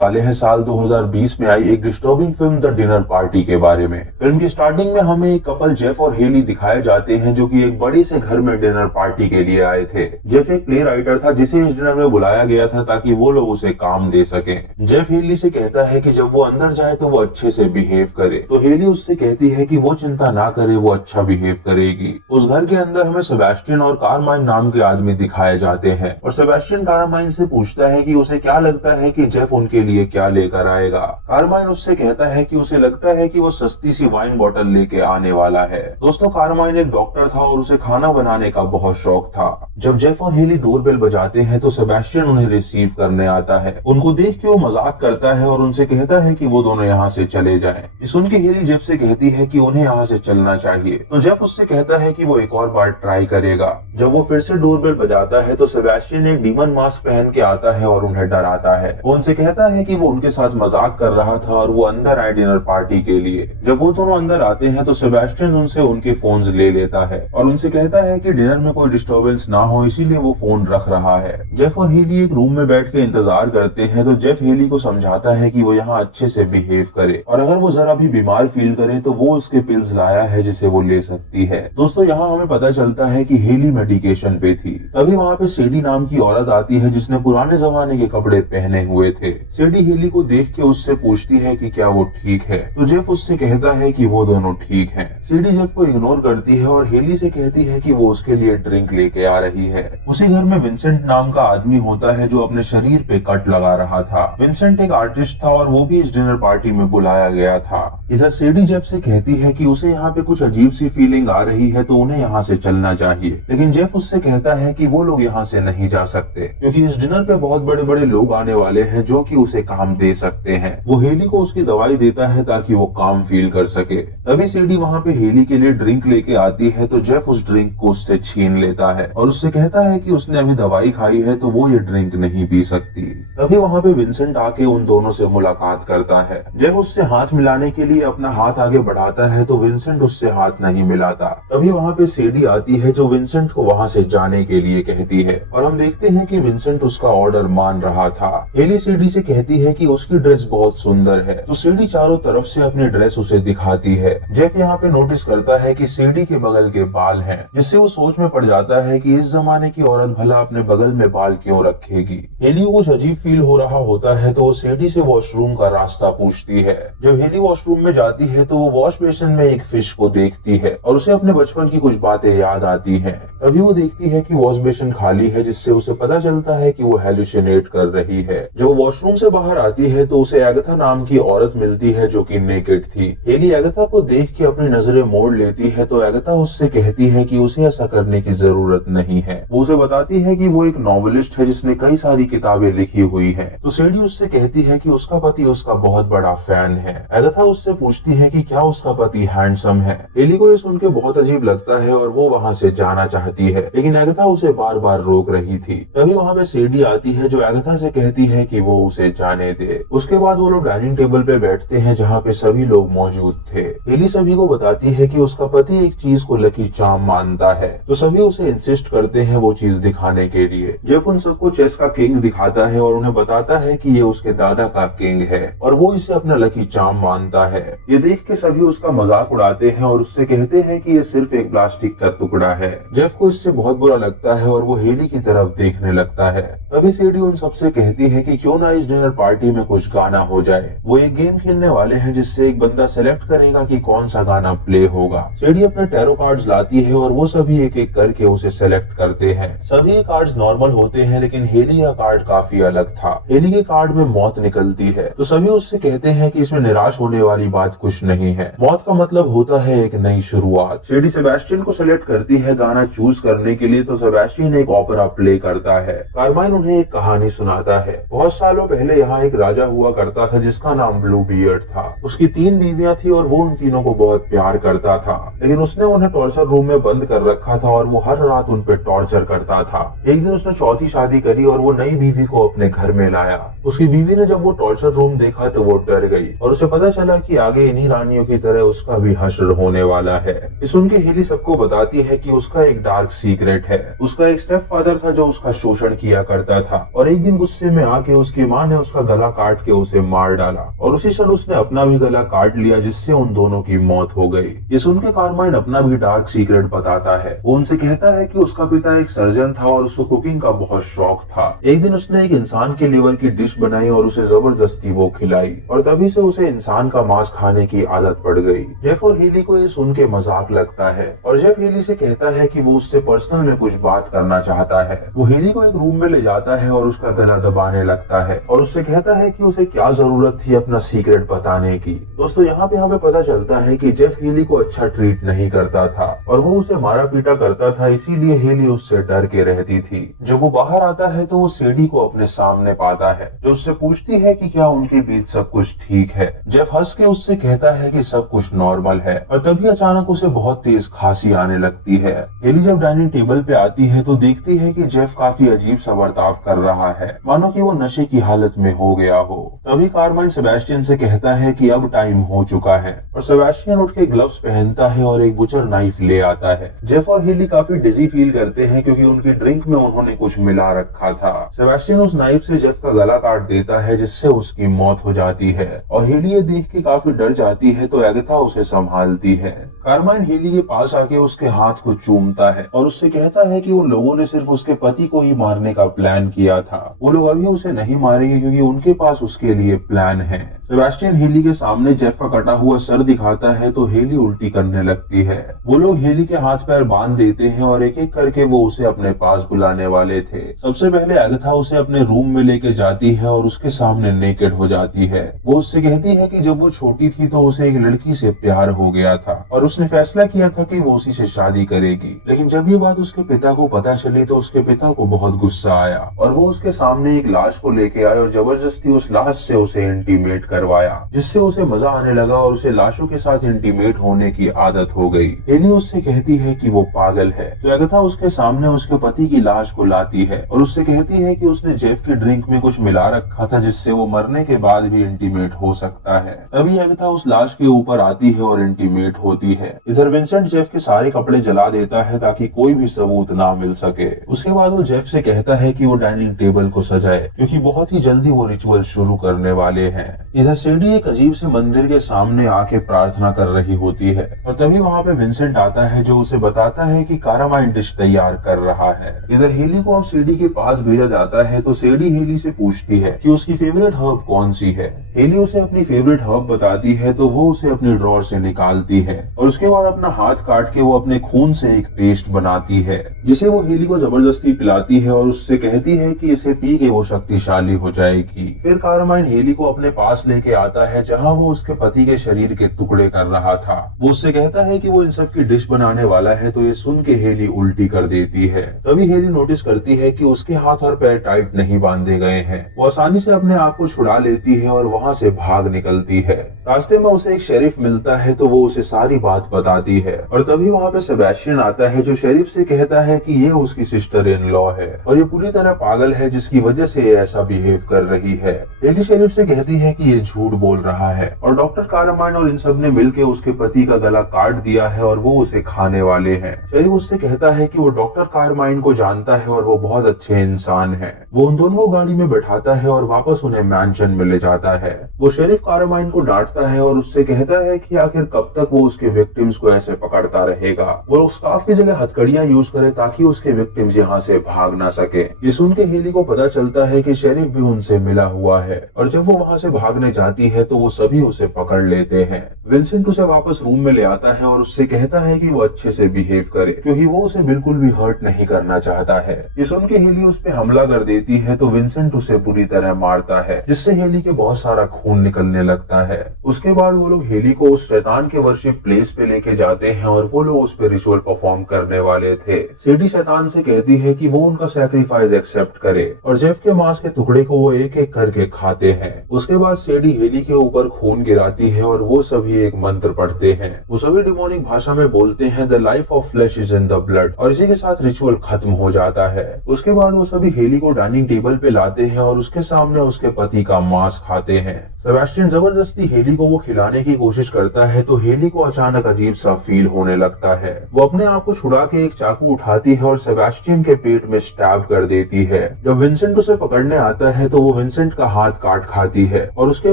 वाले हैं साल 2020 में आई एक disturbing film the dinner party के बारे में। फिल्म की स्टार्टिंग में हमें एक कपल जेफ और हेली दिखाए जाते हैं जो कि एक बड़े से घर में डिनर पार्टी के लिए आए थे। जेफ एक प्ले राइटर था जिसे इस डिनर में बुलाया गया था ताकि वो लोग उसे काम दे सकें। जेफ हेली से कहता है कि जब वो अंदर जाए तो वो अच्छे से बिहेव करे, तो हेली उससे कहती है कि वो चिंता ना करे, वो अच्छा बिहेव करेगी। उस घर के अंदर हमें सेबेस्टियन और कारमाइन नाम के आदमी दिखाए जाते हैं और सेबेस्टियन कारमाइन से पूछता है कि उसे क्या लगता है कि जेफ उनके लिए क्या लेकर आएगा। कारमाइन उससे कहता है कि उसे लगता है कि वो सस्ती सी वाइन बोतल लेके आने वाला है। दोस्तों, कारमाइन एक डॉक्टर था और उसे खाना बनाने का बहुत शौक था। जब जेफ और हेली डोरबेल बजाते हैं तो सेबेस्टियन उन्हें रिसीव करने आता है। उनको देख के वो मजाक करता है और उनसे कहता है कि वो दोनों यहाँ से चले जाएं। ये सुन के हेली जेफ से कहती है कि उन्हें यहाँ से चलना चाहिए, तो जेफ उससे कहता है कि वो एक और बार ट्राई करेगा। जब वो फिर से डोरबेल बजाता है तो सेबेस्टियन एक डीमन मास्क पहन के आता है और उन्हें डराता है। वो उनसे कहता है कि वो उनके साथ मजाक कर रहा था और वो अंदर आए डिनर पार्टी के लिए। जब वो दोनों अंदर आते हैं तो सेबेस्टियन उनसे उनके फोन्स ले लेता है और उनसे कहता है कि डिनर में कोई डिस्टर्बेंस ना हो, इसीलिए वो फोन रख रहा है। जेफ और हेली एक रूम में बैठ के इंतजार करते हैं तो जेफ हेली को समझाता है कि वो यहाँ अच्छे से बिहेव करे और अगर वो जरा भी बीमार फील करे तो वो उसके पिल्स लाया है जिसे वो ले सकती है। दोस्तों, यहाँ हमें पता चलता है कि हेली मेडिकेशन पे थी। तभी वहाँ पे सेडी नाम की औरत आती है जिसने पुराने जमाने के कपड़े पहने हुए थे। सेडी हेली को देख के उससे पूछती है कि क्या वो ठीक है, तो जेफ उससे कहता है कि वो दोनों ठीक हैं। सेडी जेफ को इग्नोर करती है और हेली से कहती है कि वो उसके लिए ड्रिंक लेके आ रही है। उसी घर में विंसेंट नाम का आदमी होता है जो अपने शरीर पे कट लगा रहा था। विंसेंट एक आर्टिस्ट था और वो भी इस डिनर पार्टी में बुलाया गया था। इधर सेडी जेफ से कहती है कि उसे यहाँ पे कुछ अजीब सी फीलिंग आ रही है तो उन्हें यहाँ से चलना चाहिए, लेकिन जेफ उससे कहता है कि वो लोग यहाँ से नहीं जा सकते क्योंकि इस डिनर पे बहुत बड़े बड़े लोग आने वाले हैं जो कि उसे काम दे सकते हैं। वो हेली को उसकी दवाई देता है ताकि वो काम फील कर सके। तभी सेडी वहाँ पे हेली के लिए ड्रिंक लेके आती है तो जेफ उस ड्रिंक को उससे छीन लेता है और उससे कहता है कि उसने अभी दवाई खाई है तो वो ये ड्रिंक नहीं पी सकती। तभी वहाँ पे विंसेंट आके उन दोनों से मुलाकात करता है। जेफ उससे हाथ मिलाने के लिए अपना हाथ आगे बढ़ाता है तो विंसेंट उससे हाथ नहीं मिलाता। तभी वहाँ पे सेडी आती है जो विंसेंट को वहाँ से जाने के लिए कहती है और हम देखते हैं कि विंसेंट उसका ऑर्डर मान रहा था। हेली सेडी से कहती है कि उसकी ड्रेस बहुत सुंदर है, तो सेडी चारों तरफ से अपनी ड्रेस उसे दिखाती है। जेफ यहाँ पे नोटिस करता है कि सेडी के बगल के बाल हैं, जिससे वो सोच में पड़ जाता है कि इस जमाने की औरत भला अपने बगल में बाल क्यों रखेगी। हेली को कुछ अजीब फील हो रहा होता है तो वो सेडी से वॉशरूम का रास्ता पूछती है। जब हेली वॉशरूम में जाती है तो वो वॉश बेसिन में एक फिश को देखती है और उसे अपने बचपन की कुछ बातें याद आती हैं। तभी वो देखती है कि वॉश बेसिन खाली है, जिससे उसे पता चलता है कि वो हेलुसिनेट कर रही है। जब वॉशरूम से बाहर आती है तो उसे एगाथा नाम की औरत मिलती है जो कि नेकेड थी। हेली एगाथा को देख के अपनी नजरें मोड़ लेती है तो एगाथा उससे कहती है कि उसे ऐसा करने की जरूरत नहीं है। वो उसे बताती है कि वो एक नॉवेलिस्ट है जिसने कई सारी किताबें लिखी हुई हैं। तो सेडी उससे कहती है कि उसका पति उसका बहुत बड़ा फैन है। एगाथा उससे पूछती है कि क्या उसका पति हैंडसम है। हेली को ये सुन के बहुत अजीब लगता है और वो वहाँ से जाना चाहती है, लेकिन एगाथा उसे बार बार रोक रही थी। तभी वहाँ पे सेडी आती है जो एगाथा से कहती है कि वो उसे जाने दे। उसके बाद वो लोग डाइनिंग टेबल पे बैठते हैं जहाँ पे सभी लोग मौजूद थे। हेली सभी को बताती है कि उसका पति एक चीज को लकी चार्म मानता है, तो सभी उसे इंसिस्ट करते हैं वो चीज दिखाने के लिए। जेफ उन सबको चेस का किंग दिखाता है और उन्हें बताता है कि ये उसके दादा का किंग है और वो इसे अपना लकी चार्म मानता है। ये देख के सभी उसका मजाक उड़ाते हैं और उससे कहते हैं कि ये सिर्फ एक प्लास्टिक का टुकड़ा है। जेफ को इससे बहुत बुरा लगता है और वो हेली की तरफ देखने लगता है। तभी सेडी उन सबसे कहती है कि क्यों ना इस डिनर पार्टी में कुछ गाना हो जाए। वो एक गेम खेलने वाले हैं जिससे एक बंदा सेलेक्ट करेगा कि कौन सा गाना प्ले होगा। सेडी अपने टैरो कार्ड्स लाती है और वो सभी एक एक करके उसे सेलेक्ट करते हैं। सभी कार्ड्स नॉर्मल होते हैं लेकिन हेली का कार्ड काफी अलग था। हेली के कार्ड में मौत निकलती है तो सभी उससे कहते हैं कि इसमें निराश होने वाली बात कुछ नहीं है। मौत का मतलब होता है एक नई शुरुआत। सेडी सेबेस्टियन को सेलेक्ट करती है गाना चूज करने के लिए, तो सेबेस्टियन एक ओपेरा प्ले करता है। कारमाइन उन्हें एक कहानी सुनाता है। बहुत सालों पहले यहाँ एक राजा हुआ करता था जिसका नाम ब्लू बियर्ड था। उसकी 3 बीवियां थी और वो उन तीनों को बहुत प्यार करता था, लेकिन उसने उन्हें टॉर्चर रूम में बंद कर रखा था और वो हर रात उन पे टॉर्चर करता था। एक दिन उसने चौथी शादी करी और वो नई बीवी को अपने घर में लाया। उसकी बीवी ने जब वो टॉर्चर रूम देखा तो वो डर गई और उसे पता चला कि आगे इन्हीं रानियों की तरह उसका भी हश्र होने वाला है। इस सुन के हेली सबको बताती है कि उसका एक डार्क सीक्रेट है। उसका एक स्टेप फादर था जो उसका शोषण किया करता था और एक दिन गुस्से में आके उसकी माँ ने उसका गला काट के उसे मार डाला और उसी क्षण उसने अपना भी गला काट लिया, जिससे उन दोनों की मौत हो गई। ये सुन के कारमाइन अपना भी डार्क सीक्रेट बताता है। वो उनसे कहता है कि उसका पिता एक सर्जन था और उसको कुकिंग का बहुत शौक था। एक दिन उसने एक इंसान के लिवर की डिश बनाई और उसे जबरदस्ती वो खिलाई और तभी से उसे इंसान का मांस खाने की आदत पड़ गई। जेफ और हेली को ये सुन के मजाक लगता है और जेफ हेली से कहता है कि वो उससे पर्सनल में कुछ बात करना चाहता है। वो हेली को एक रूम में ले जाता है और उसका गला दबाने लगता है और उससे कहता है कि उसे क्या जरूरत थी अपना सीक्रेट बताने की। दोस्तों यहाँ पे हमें पता चलता है कि जेफ हेली को अच्छा ट्रीट नहीं करता था और वो उसे मारा पीटा करता था, इसीलिए हेली उससे डर के रहती थी। जब वो बाहर आता है तो वो सेडी को अपने सामने पाता है, जो उससे पूछती है कि क्या उनके बीच सब कुछ ठीक है। जेफ हंस के उससे कहता है कि सब कुछ नॉर्मल है और तभी अचानक उसे बहुत तेज खांसी आने लगती है। हेली जब डाइनिंग टेबल पे आती है तो देखती है कि जेफ काफी अजीब सा बर्ताव कर रहा है, मानो कि वो नशे की हालत में हो गया हो। तभी कारमाइन सेबेस्टियन से कहता है कि अब टाइम हो चुका है और सेबेस्टियन उठ के ग्लव्स पहनता है और एक बुचर नाइफ ले आता है। जेफ और हेली काफी डिजी फील करते हैं क्योंकि उनकी ड्रिंक में उन्होंने कुछ मिला रखा था। सेबेस्टियन उस नाइफ से जेफ का गला काट देता है, जिससे उसकी मौत हो जाती है और हेली ये देख के काफी डर जाती है तो एगाथा उसे संभालती है। कारमाइन हेली के पास आके उसके हाथ को चूमता है और उससे कहता है कि उन लोगों ने सिर्फ उसके पति को ही मारने का प्लान किया था। वो लोग अभी उसे नहीं मारेंगे क्योंकि उनके पास उसके लिए प्लान है। सेबेस्टियन हेली के सामने जेफ का कटा हुआ सर दिखाता है तो हेली उल्टी करने लगती है। वो लोग हेली के हाथ पैर बांध देते हैं और एक एक करके वो उसे अपने पास बुलाने वाले थे। सबसे पहले एगाथा उसे अपने रूम में लेके जाती है और उसके सामने नेकेड हो जाती है। वो उससे कहती है कि जब वो छोटी थी तो उसे एक लड़की से प्यार हो गया था और उसने फैसला किया था कि वो उसी से शादी करेगी। लेकिन जब ये बात उसके पिता को पता चली तो उसके पिता को बहुत गुस्सा आया और वो उसके सामने एक लाश को लेके आए और जबरदस्ती उस लाश से उसे इंटीमेट करवाया, जिससे उसे मजा आने लगा और उसे लाशों के साथ इंटीमेट होने की आदत हो गई। हेली उससे कहती है कि वो पागल है तो एगाथा उसके सामने उसके पति की लाश को लाती है और उससे कहती है कि उसने जेफ की ड्रिंक में कुछ मिला रखा था, जिससे वो मरने के बाद भी इंटीमेट हो सकता है। तभी एगाथा उस लाश के ऊपर आती है और इंटीमेट होती है। इधर विंसेंट जेफ के सारे कपड़े जला देता है ताकि कोई भी सबूत ना मिल सके। उसके बाद वो जेफ से कहता है कि वो डाइनिंग टेबल को सजाए क्योंकि बहुत ही जल्दी वो रिचुअल शुरू करने वाले हैं। इधर सेडी एक अजीब से मंदिर के सामने आके प्रार्थना कर रही होती है और तभी वहाँ पे विंसेंट आता है, जो उसे बताता है कि कारमाइन डिश तैयार कर रहा है। इधर हेली को अब सेडी के पास भेजा जाता है तो सेडी हेली से पूछती है कि उसकी फेवरेट हर्ब कौन सी है। हेली उसे अपनी फेवरेट हर्ब बताती है तो वो उसे अपनी ड्रॉर से निकालती है और उसके बाद अपना हाथ काट के वो अपने खून से एक पेस्ट बनाती है, जिसे वो हेली को जबरदस्ती पिलाती है और उससे कहती है कि इसे पी के वो शक्तिशाली हो जाएगी। फिर कारमाइन हेली को अपने पास लेके आता है जहाँ वो उसके पति के शरीर के टुकड़े कर रहा था। वो उससे कहता है कि वो इन सब की डिश बनाने वाला है तो ये सुन के हेली उल्टी कर देती है। तभी हेली नोटिस करती है कि उसके हाथ और पैर टाइट नहीं बांधे गए हैं। वो आसानी से अपने आप को छुड़ा लेती है और वहाँ से भाग निकलती है। रास्ते में उसे एक शेरिफ मिलता है तो वो उसे सारी बात बताती है और तभी वहाँ पे सेबेस्टियन आता है, जो शेरिफ से कहता है कि ये उसकी सिस्टर इन लॉ है और ये पूरी तरह पागल है, जिसकी वजह से ये ऐसा बिहेव कर रही है। हेली शेरिफ से कहती है कि ये झूठ बोल रहा है और डॉक्टर कारमाइन और इन सब ने मिलकर उसके पति का गला काट दिया है और वो उसे खाने वाले हैं। शेरिफ उससे कहता है कि वो डॉक्टर कारमाइन को जानता है और वो बहुत अच्छे इंसान है। वो उन दोनों को गाड़ी में बैठाता है और वापस उन्हें मैंशन में ले जाता है। वो शेरिफ कारमाइन को डांटता है और उससे कहता है कि आखिर कब तक वो उसके विक्टिम्स को ऐसे पकड़ता रहेगा। वो स्कार्फ की जगह हथकड़ियां यूज करे ताकि उसके विक्टिम्स यहाँ से भाग ना सके। ये सुन के हेली को पता चलता है कि शेरिफ भी उनसे मिला हुआ है और जब वो वहाँ से भागने जाती है तो वो सभी उसे पकड़ लेते हैं। विंसेंट उसे वापस रूम में ले आता है और उससे कहता है कि वो अच्छे से बिहेव करे क्योंकि वो उसे बिल्कुल भी हर्ट नहीं करना चाहता है। ये सुन के हेली उस पे हमला कर देती है तो विंसेंट उसे बुरी तरह मारता है, जिससे हेली के बहुत सारा खून निकलने लगता है। उसके बाद वो लोग हेली को उस शैतान के वर्शिप प्लेस पे लेके जाते हैं और वो लोग उस पे रिचुअल परफॉर्म करने वाले थे। सेडी शैतान से कहती है कि वो उनका सैक्रिफाइस एक्सेप्ट करे और जेफ के मांस के टुकड़े को वो एक एक करके खाते हैं। उसके बाद सेडी हेली के ऊपर खून गिराती है और वो सभी एक मंत्र पढ़ते हैं। वो सभी डिमोनिक भाषा में बोलते हैं, the life of flesh is in the blood, और इसी के साथ रिचुअल खत्म हो जाता है। उसके बाद वो सभी हेली को डाइनिंग टेबल पे लाते हैं और उसके सामने उसके पति का मांस खाते हैं। सेबेस्टियन जबरदस्ती हेली को वो खिलाने की कोशिश करता है तो हेली को अचानक अजीब सा फील होने लगता है। वो अपने आप को छुड़ा के एक चाकू उठाती है और सेबेस्टियन के पेट में स्टैब कर देती है। जब विंसेंट उसे पकड़ने आता है तो वो विंसेंट का हाथ काट खाती है और उसके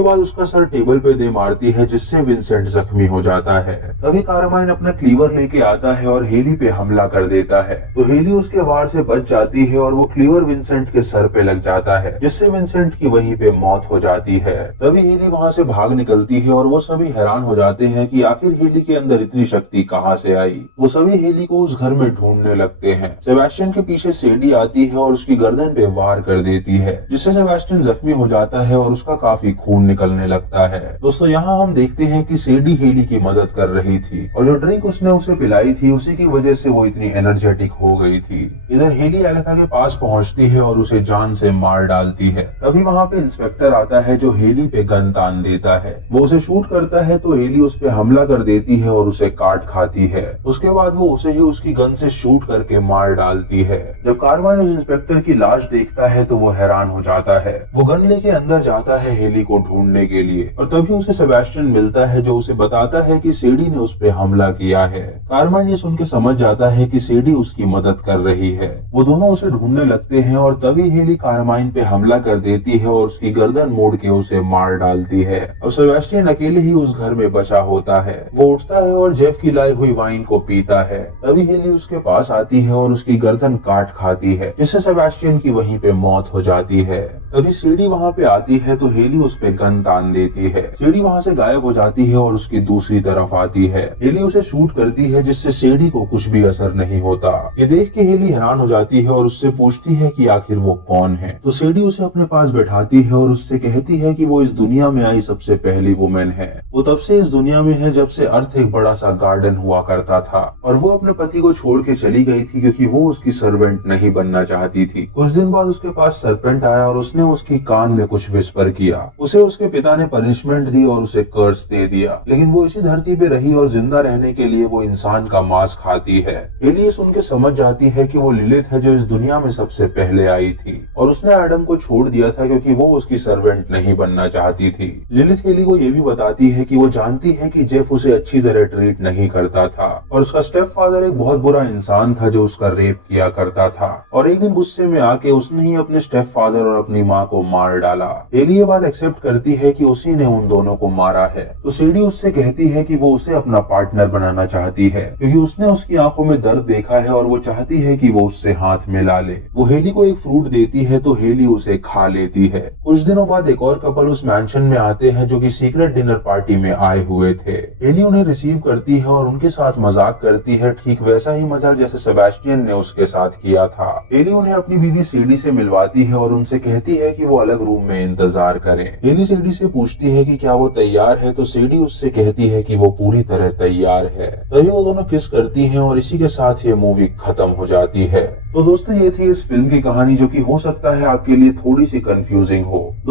बाद उसका सर टेबल पे दे मारती है, जिससे विंसेंट जख्मी हो जाता है। तभी कारमाइन अपना क्लीवर लेके आता है और हेली पे हमला कर देता है, तो हेली उसके वार से बच जाती है और वो क्लीवर विंसेंट के सर पे लग जाता है, जिससे विंसेंट की वहीं पे मौत हो जाती है। तभी हेली वहाँ से भाग निकलती है और वो सभी हैरान हो जाते हैं कि आखिर हेली के अंदर इतनी शक्ति कहाँ से आई। वो सभी हेली को उस घर में ढूंढने लगते हैं। सेबेस्टियन के पीछे सेडी आती है और उसकी गर्दन पे वार कर देती है, जिससे सेबेस्टियन जख्मी हो जाता है और उसका काफी खून निकलने लगता है। दोस्तों यहाँ हम देखते हैं कि सेडी हेली की मदद कर रही थी और जो ड्रिंक उसने उसे पिलाई थी उसी की वजह से वो इतनी एनर्जेटिक हो गई थी। इधर हेली अगाथा के पास पहुंचती है और उसे जान से मार डालती है। तभी वहाँ पे इंस्पेक्टर आता है जो हेली पे गन तान देता है। वो उसे शूट करता है तो हेली उस पे हमला कर देती है और उसे काट खाती है। उसके बाद वो उसे ही उसकी गन से शूट करके मार डालती है। जब कारवान उस इंस्पेक्टर की लाश देखता है तो वो हैरान हो जाता है। वो गन लेके अंदर जाता है हेली को ढूंढने के लिए और तभी उसे सेबेस्टियन मिलता है जो उसे बताता है कि सेडी ने उस पे हमला किया है। कारवान ये सुन के समझ जाता है कि सेडी उसकी मदद कर रही है। वो दोनों उसे ढूंढने लगते हैं और तभी हेली कारमाइन पे हमला कर देती है और उसकी गर्दन मोड़ के उसे मार डालती है और सेबेस्टियन अकेले ही उस घर में बचा होता है। वो उठता है और जेफ की लाई हुई वाइन को पीता है। तभी हेली उसके पास आती है और उसकी गर्दन काट खाती है, जिससे सेबेस्टियन की वहीं पे मौत हो जाती है। तभी सीडी वहाँ पे आती है तो हेली उस पे गन तान देती है। सीडी वहाँ से गायब हो जाती है और उसकी दूसरी तरफ आती है। हेली उसे शूट करती है, जिससे सीडी को कुछ भी असर नहीं होता। ये देख के हेली हैरान हो जाती है और उससे पूछती है कि आखिर वो कौन है। तो सीडी उसे अपने पास बैठाती है और उससे कहती है कि वो इस दुनिया में आई सबसे पहली वुमेन है। वो तब से इस दुनिया में है जब से अर्थ एक बड़ा सा गार्डन हुआ करता था और वो अपने पति को छोड़ के चली गई थी क्योंकि वो उसकी सर्वेंट नहीं बनना चाहती थी। कुछ दिन बाद उसके पास सरपेंट आया और उसने उसकी कान में कुछ विस्पर किया। उसे उसके पिता ने पनिशमेंट दी और उसे कर्ज दे दिया, लेकिन वो इसी धरती पे रही और जिंदा रहने के लिए वो इंसान का मांस खाती है। हेली सुन के समझ जाती है कि वो लिलिथ है जो इस दुनिया में सबसे पहले आई थी और उसने एडम को छोड़ दिया था क्योंकि वो उसकी सर्वेंट नहीं बनना चाहती थी। लिलिथ हेली को ये भी बताती है कि वो जानती है कि जेफ उसे अच्छी तरह ट्रीट नहीं करता था और उसका स्टेप फादर एक बहुत बुरा इंसान था जो उसका रेप किया करता था और एक दिन गुस्से में आके उसने ही अपने स्टेप फादर और अपनी माँ को मार डाला। हेली ये बात एक्सेप्ट करती है कि उसी ने उन दोनों को मारा है। तो सीडी उससे कहती है कि वो उसे अपना पार्टनर बनाना चाहती है क्योंकि उसने उसकी आंखों में दर्द देखा है और वो चाहती है कि वो उससे हाथ मिला ले। वो हेली को एक फ्रूट देती है तो हेली उसे खा लेती है। कुछ दिनों बाद एक और कपल उस मैंशन में आते हैं जो कि सीक्रेट डिनर पार्टी में आए हुए थे। हेली उन्हें रिसीव करती है और उनके साथ मजाक करती है, ठीक वैसा ही मजाक जैसे सेबेस्टियन ने उसके साथ किया था। हेली उन्हें अपनी बीवी सीडी से मिलवाती है और उनसे कहती है कि वो अलग रूम में इंतजार करें। हेली सीडी से पूछती है कि क्या वो तैयार है, तो सीडी उससे कहती है कि वो पूरी तरह तैयार है। तभी वो दोनों किस करती हैं और इसी के साथ ये मूवी खत्म हो जाती है। तो दोस्तों ये थी इस फिल्म की कहानी जो कि हो सकता है आपके लिए थोड़ी सी कंफ्यूजिंग हो।